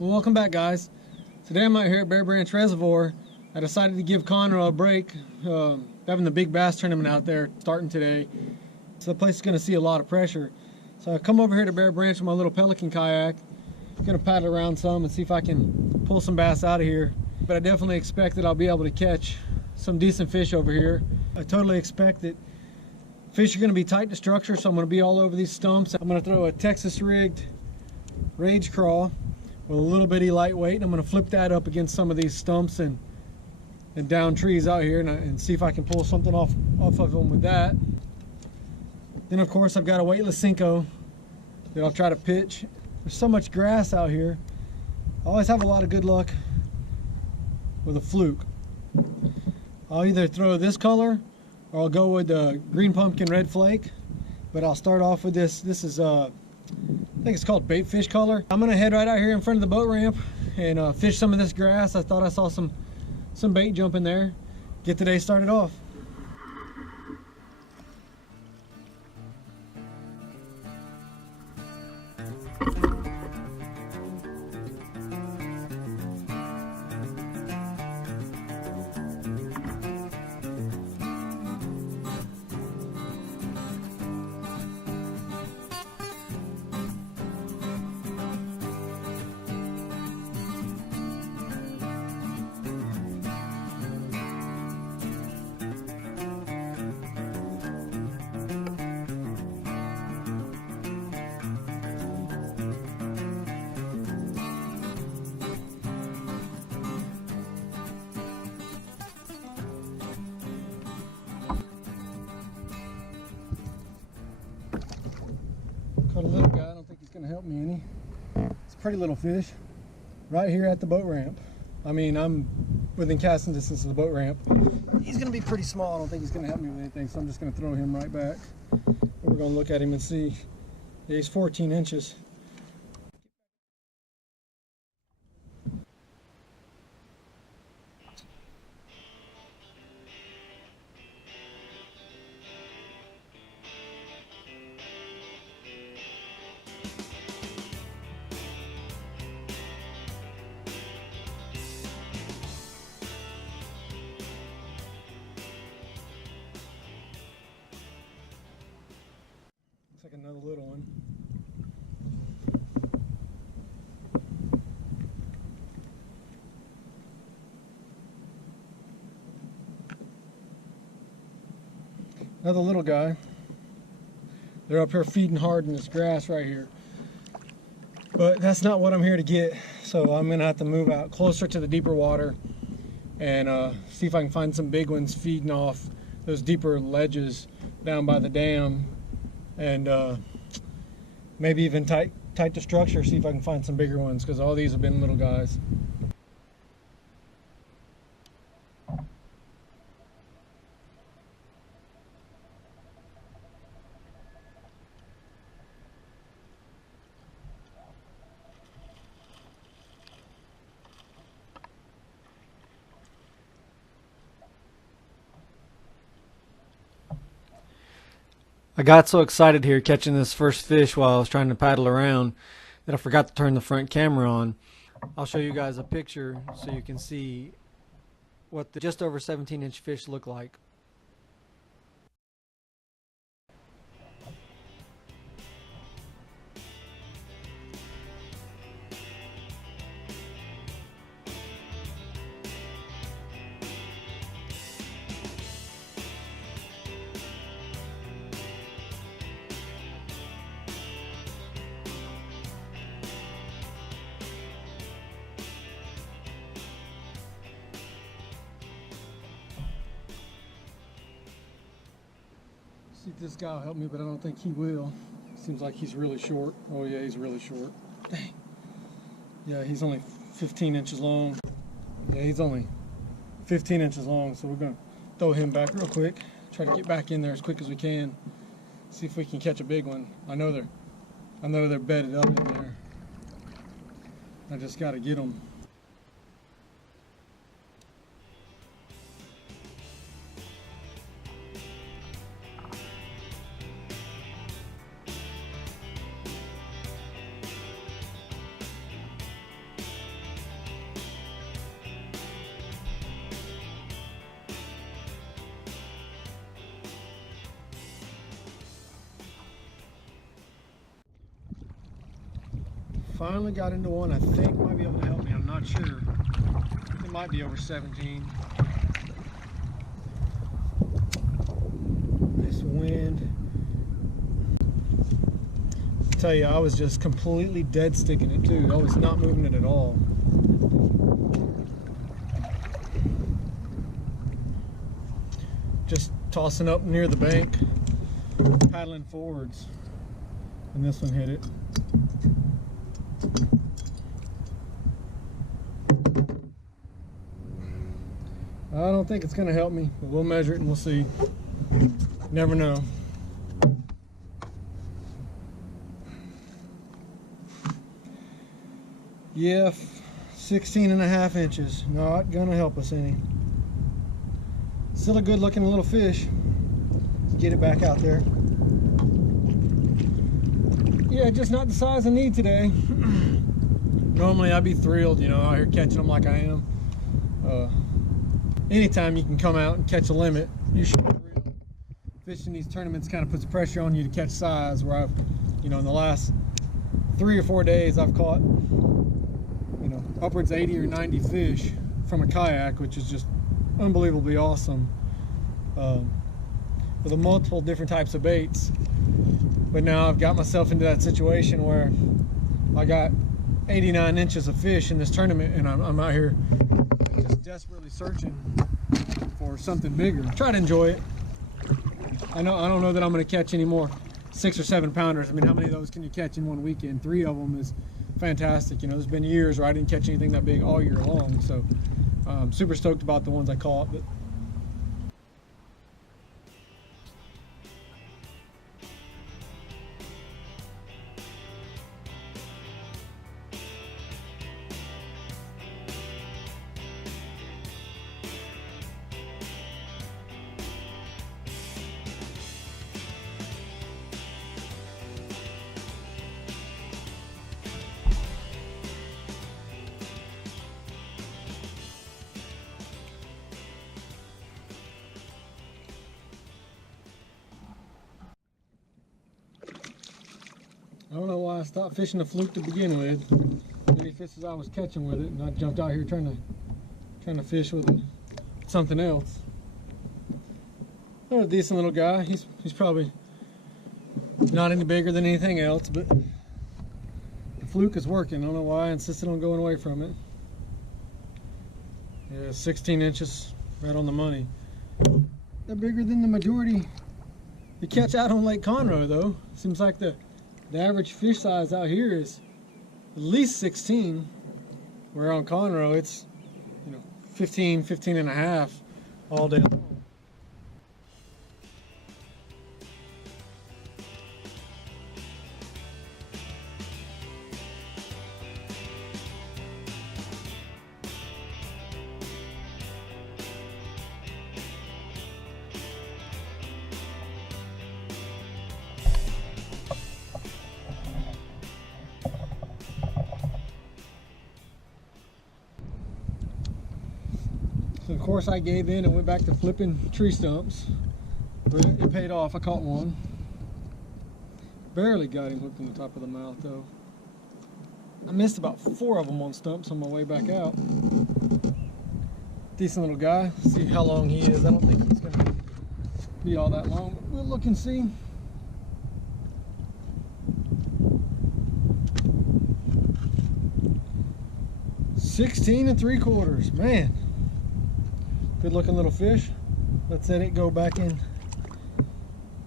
Well, welcome back, guys. Today I'm out here at Bear Branch Reservoir. I decided to give Conroe a break. Having the big bass tournament out there starting today, so the place is going to see a lot of pressure. So I come over here to Bear Branch with my little Pelican kayak. I'm going to paddle around some and see if I can pull some bass out of here. But I definitely expect that I'll be able to catch some decent fish over here. I totally expect that fish are going to be tight to structure, so I'm going to be all over these stumps. I'm going to throw a Texas rigged Rage Crawl with a little bitty lightweight, and I'm going to flip that up against some of these stumps and down trees out here and see if I can pull something off of them with that. Then of course I've got a weightless Senko that I'll try to pitch. There's so much grass out here. I always have a lot of good luck with a fluke. I'll either throw this color or I'll go with the green pumpkin red flake, but I'll start off with this. This is I think it's called bait fish color. I'm gonna head right out here in front of the boat ramp and fish some of this grass. I thought I saw some bait jump in there. Get the day started off. Caught a little guy. I don't think he's going to help me any. It's a pretty little fish right here at the boat ramp. I mean, I'm within casting distance of the boat ramp. He's going to be pretty small. I don't think he's going to help me with anything, so I'm just going to throw him right back. And we're going to look at him and see. Yeah, he's 14 inches. Looks like another little one. Another little guy. They're up here feeding hard in this grass right here. But that's not what I'm here to get. So I'm gonna have to move out closer to the deeper water and see if I can find some big ones feeding off those deeper ledges down by the dam, and maybe even tight to structure, see if I can find some bigger ones, because all these have been little guys. I got so excited here catching this first fish while I was trying to paddle around that I forgot to turn the front camera on. I'll show you guys a picture so you can see what the just over 17-inch fish look like. See if this guy will help me, but I don't think he will. Seems like he's really short. Oh yeah, he's really short. Dang. Yeah, he's only 15 inches long. Yeah, he's only 15 inches long, so we're gonna throw him back real quick. Try to get back in there as quick as we can. See if we can catch a big one. I know they're bedded up in there. I just gotta get them. finally got into one I think might be able to help me. I'm not sure. It might be over 17. This wind. I tell you, I was just completely dead sticking it too. I was not moving it at all. Just tossing up near the bank, paddling forwards, and this one hit it. I don't think it's going to help me, but we'll measure it and we'll see. Never know. Yeah, 16.5 inches. Not going to help us any. Still a good looking little fish. Let's get it back out there. Yeah, just not the size I need today. Normally I'd be thrilled, you know, out here catching them like I am. Anytime you can come out and catch a limit, you should be thrilled. Fishing these tournaments kind of puts pressure on you to catch size, where I've, you know, in the last 3 or 4 days I've caught, you know, upwards 80 or 90 fish from a kayak, which is just unbelievably awesome, with a multiple different types of baits. But now I've got myself into that situation where I got 89 inches of fish in this tournament, and I'm out here just desperately searching for something bigger. Try to enjoy it. I don't know that I'm going to catch any more 6 or 7 pounders. I mean, how many of those can you catch in one weekend? 3 of them is fantastic. You know, there's been years where I didn't catch anything that big all year long, so I'm super stoked about the ones I caught. But I don't know why I stopped fishing the fluke to begin with. Many fishes I was catching with it, and I jumped out here trying to fish with something else. Oh, a decent little guy. He's probably not any bigger than anything else, but the fluke is working. I don't know why I insisted on going away from it. Yeah, 16 inches, right on the money. They're bigger than the majority you catch out on Lake Conroe, though. Seems like the average fish size out here is at least 16, where on Conroe it's, you know, 15 and a half all day long. So of course I gave in and went back to flipping tree stumps, but it paid off. I caught one. Barely got him hooked in the top of the mouth though. I missed about 4 of them on stumps on my way back out. Decent little guy. See how long he is. I don't think he's gonna be all that long, but we'll look and see. $16 3/4, man. Good looking little fish. Let's let it go back in.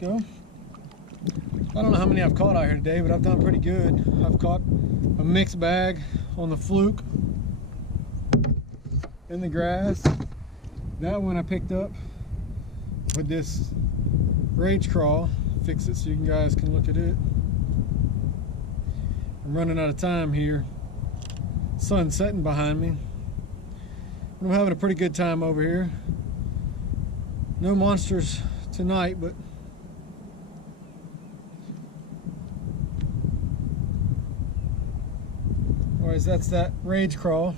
Go. I don't know how many I've caught out here today, but I've done pretty good. I've caught a mixed bag on the fluke in the grass. That one I picked up with this rage crawl. Fix it so you guys can look at it. I'm running out of time here. Sun setting behind me. I'm having a pretty good time over here. No monsters tonight, but anyways, that's that rage crawl.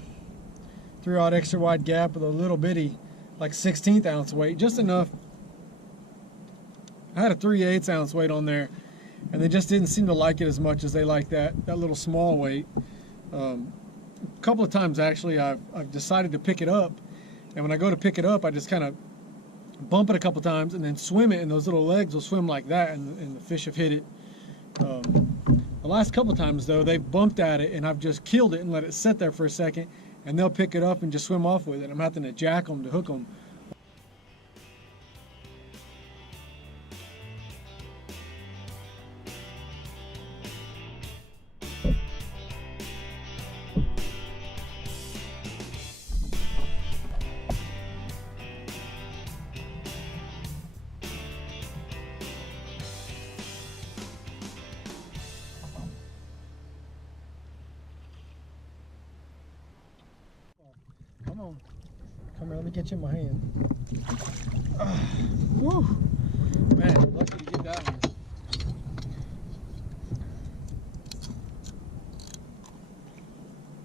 Threw out extra wide gap with a little bitty, like 1/16 ounce weight, just enough. I had a 3/8 ounce weight on there, and they just didn't seem to like it as much as they like that little small weight. A couple of times actually I've decided to pick it up, and when I go to pick it up I just kind of bump it a couple times and then swim it, and those little legs will swim like that, and the fish have hit it. The last couple of times though, they've bumped at it and I've just killed it and let it sit there for a second, and they'll pick it up and just swim off with it. I'm having to jack them to hook them. Come on. Come here, let me get you in my hand. Woo! Man, lucky to get that one.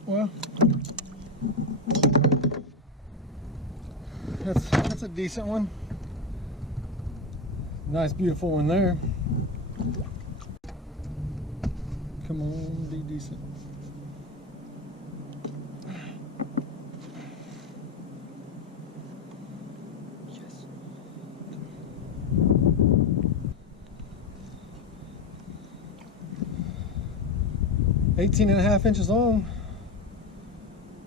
Well, that's a decent one. Nice, beautiful one there. Come on, be decent. Yes. 18.5 inches long.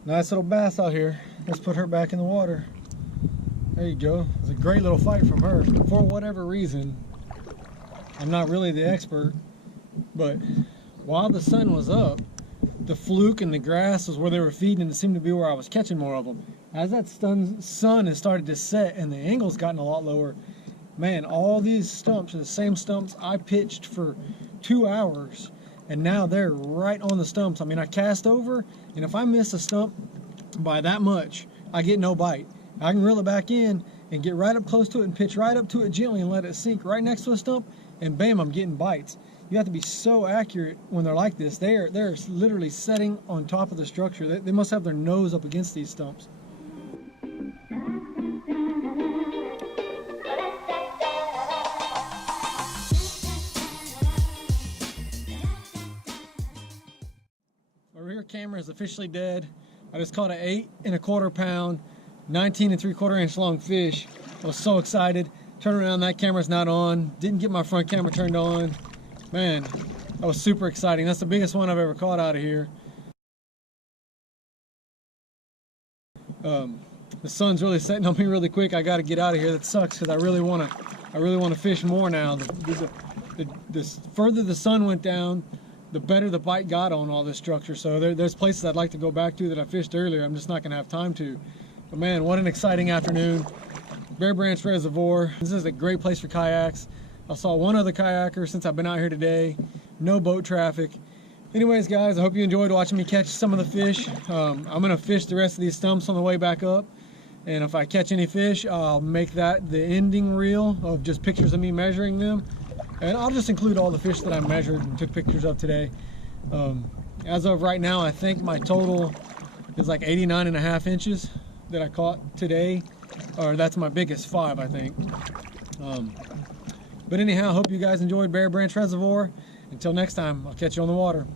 Nice little bass out here. Let's put her back in the water. There you go. It was a great little fight from her. For whatever reason, I'm not really the expert, but while the sun was up, the fluke and the grass was where they were feeding, and it seemed to be where I was catching more of them. As that sun has started to set and the angle's gotten a lot lower, man, all these stumps are the same stumps I pitched for 2 hours, and now they're right on the stumps. I mean, I cast over, and if I miss a stump by that much, I get no bite. I can reel it back in and get right up close to it and pitch right up to it gently and let it sink right next to a stump, and bam, I'm getting bites. You have to be so accurate when they're like this. They're literally setting on top of the structure. They must have their nose up against these stumps. Our rear camera is officially dead. I just caught an 8.25 pound, 19.75 inch long fish. I was so excited. Turn around, that camera's not on. Didn't get my front camera turned on. Man, that was super exciting. That's the biggest one I've ever caught out of here. The sun's really setting on me really quick. I got to get out of here. That sucks because I really want to fish more now. The further the sun went down, the better the bite got on all this structure. So there's places I'd like to go back to that I fished earlier. I'm just not going to have time to. But man, what an exciting afternoon. Bear Branch Reservoir. This is a great place for kayaks. I saw one other kayaker since I've been out here today. No boat traffic. Anyways, guys, I hope you enjoyed watching me catch some of the fish. I'm going to fish the rest of these stumps on the way back up. And if I catch any fish, I'll make that the ending reel of just pictures of me measuring them. And I'll just include all the fish that I measured and took pictures of today. As of right now, I think my total is like 89.5 inches that I caught today. Or that's my biggest 5, I think. But anyhow, I hope you guys enjoyed Bear Branch Reservoir. Until next time, I'll catch you on the water.